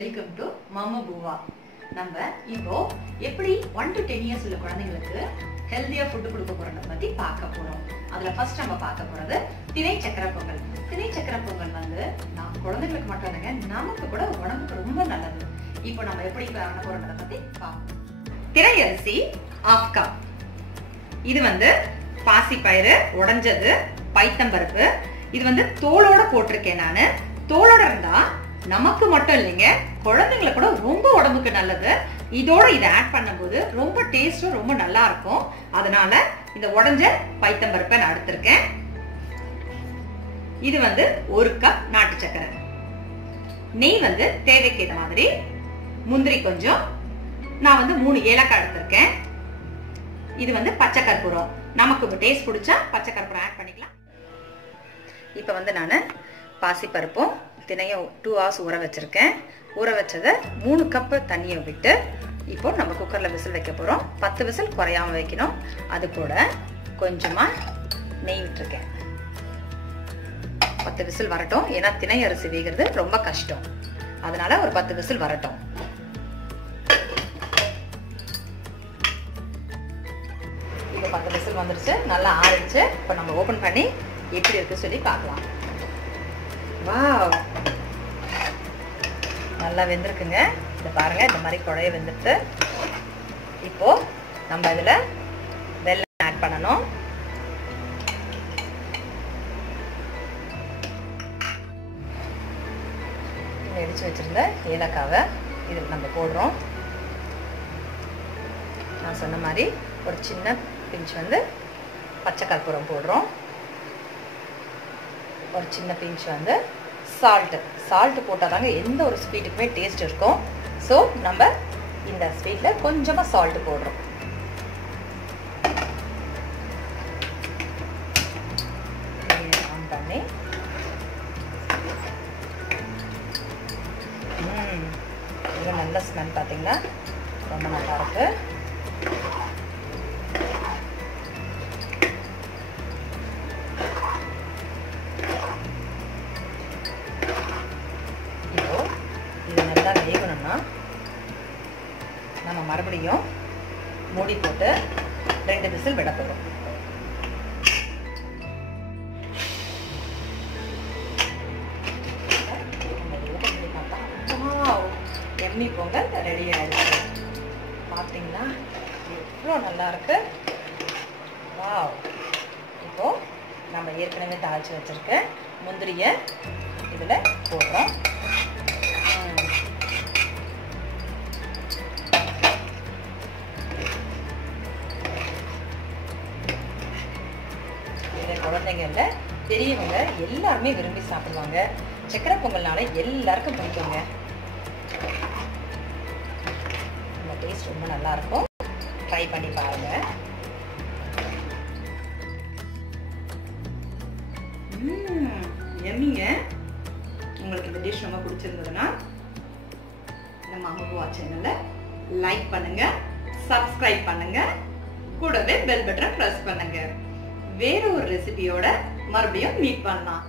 Welcome to Mommu Buva. நம்ம இப்போ எப்படி 1 to 10 years உள்ள குழந்தைகளுக்கு ஹெல்தியா ஃபுட் கொடுக்க போறோம்னு பத்தி பார்க்க போறோம். அதுல ஃபர்ஸ்ட் நம்ம பார்க்க போறது திணை சக்கரை பொங்கல். திணை சக்கரை பொங்கல் வந்து நம்ம குழந்தைகளுக்கு மட்டும் இல்லங்க, நமக்கு கூட உடம்புக்கு ரொம்ப நல்லது. இப்போ நம்ம எப்படி பண்ண போறோம்ன்றத பத்தி பார்ப்போம். திணை அரிசி 1/2 கப். இது வந்து பாசி பயிறு உடைஞ்சது, பைத்தம்பருப்பு. இது வந்து தோலோட போட்டிருக்கேன் நானு. தோலோட இருந்தா நமக்கு மட்டும் இல்லைங்க, குழந்தைங்களுக்கு கூட ரொம்ப உடம்புக்கு நல்லது. இதோட இதை ஆட் பண்ணும்போது ரொம்ப டேஸ்டும் ரொம்ப நல்லா இருக்கும். அதனால இந்த உடைஞ்ச பைத்தம்பருப்பை நான் எடுத்திருக்கேன். இது வந்து 1 கப் நாட்டு சக்கரை. நெய் வந்து தேவைக்கு ஏற்ற மாதிரி, முந்திரி கொஞ்சம், நான் வந்து 3 ஏலக்காய் எடுத்திருக்கேன். இது வந்து பச்சை கற்பூரம். நமக்கு டேஸ்ட் பிடிச்சா பச்சை கற்பூரம் ஆட் பண்ணிக்கலாம். இப்போ வந்து நான் பாசிப்பருப்பும் தினையும் 2 hours ஊற வச்சிருக்கேன். ஊற வச்சதை 3 கப் தண்ணியை விட்டு இப்போ நம்ம குக்கரில் விசில் வைக்க போகிறோம். 10 விசில் குறையாமல் வைக்கணும். அது கூட கொஞ்சமாக நெய் விட்டுருக்கேன். 10 விசில் வரட்டும். ஏன்னா திணை அரிசி வேகிறது ரொம்ப கஷ்டம். அதனால ஒரு 10 விசில் வரட்டும். இப்போ 10 விசில் வந்துருச்சு, நல்லா ஆறிடுச்சு. இப்போ நம்ம ஓப்பன் பண்ணி எப்படி இருக்கு சொல்லி பார்க்கலாம். வாவ், நல்லா வெந்திருக்குங்க. இதை பாருங்க, இந்த மாதிரி குழைய வெந்துட்டு. இப்போ நம்ம இதுல வெல்லம் ஆட் பண்ணணும். இடிச்சு வச்சிருந்த ஏலக்காவை இதில் நம்ம போடுறோம். நான் சொன்ன மாதிரி ஒரு சின்ன பிஞ்ச் வந்து பச்சை கற்பூரம் போடுறோம். ஒரு சின்ன பிஞ்ச் வந்து சால்ட் போட்டால் தாங்க எந்த ஒரு ஸ்வீட்டுக்குமே டேஸ்ட் இருக்கும். ஸோ நம்ம இந்த ஸ்வீட்டில் கொஞ்சமாக சால்ட் போடுறோம். ஆன் பண்ணி இது நல்ல ஸ்மெல் பார்த்தீங்கன்னா ரொம்ப நல்லா இருக்கு. வேகணும்னா நம்ம மறுபடியும் மூடி போட்டு 2 விசில் விட போறோம். எம்மி பொங்கல் ரெடி ஆயிடுச்சு. பார்த்தீங்களா எவ்வளோ நல்லா இருக்கு. வாவ். இப்போ நம்ம ஏற்கனவே தாளிச்சு வச்சிருக்க முந்திரியை இதில் போடுறோம். குழந்தைங்க இல்லை, பெரியவங்க எல்லாருமே விரும்பி சாப்பிடுவாங்க. சக்கரை பொங்கல்னால எல்லாருக்கும் பிடிக்குங்க. இந்த டேஸ்ட் ரொம்ப நல்லா இருக்கும். ட்ரை பண்ணி பாருங்க. எம்மிங்க. உங்களுக்கு இந்த டிஷ் ரொம்ப பிடிச்சிருந்ததுன்னா நம்ம மம்மு புவா சேனலை லைக் பண்ணுங்க, சப்ஸ்கிரைப் பண்ணுங்க, கூடவே பெல் பட்டனை பிரஸ் பண்ணுங்க. வேற ஒரு ரெசிபியோட மறுபடியும் மீட் பண்ணலாம்.